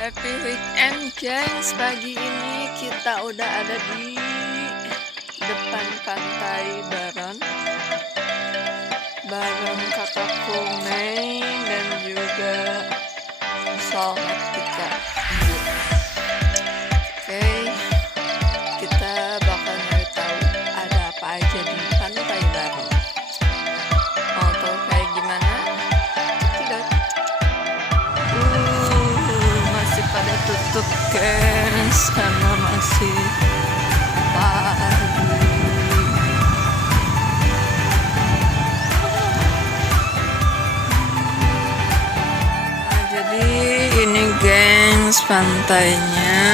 Happy weekend guys. Pagi ini kita udah ada di depan pantai Baron bareng kakakku Mei dan juga Salmatika. Oke, kita bakal nyari tahu ada apa aja di pantai Baron. Mau tahu kayak gimana? Tidak. Masih pada tutup guys karena masih pagi. Nah, jadi ini gengs pantainya.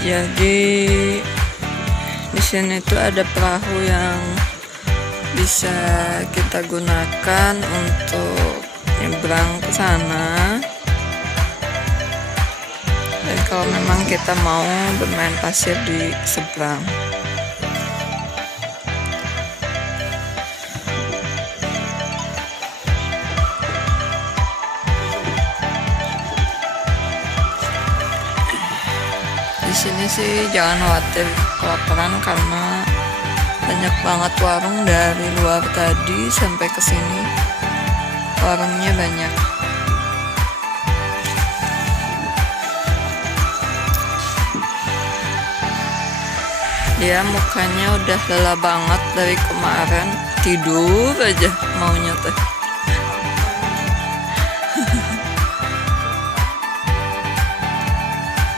Jadi di sini tuh ada perahu yang bisa kita gunakan untuk nyebrang ke sana. Dan kalau memang kita mau bermain pasir di seberang. Di sini sih jangan khawatir kelaparan karena banyak banget warung dari luar tadi sampai ke sini. Warungnya banyak. Dia mukanya udah lelah banget dari kemarin, tidur aja maunya teh.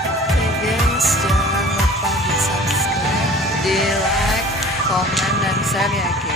Oke guys, jangan lupa di subscribe, di like, komen, dan share ya guys.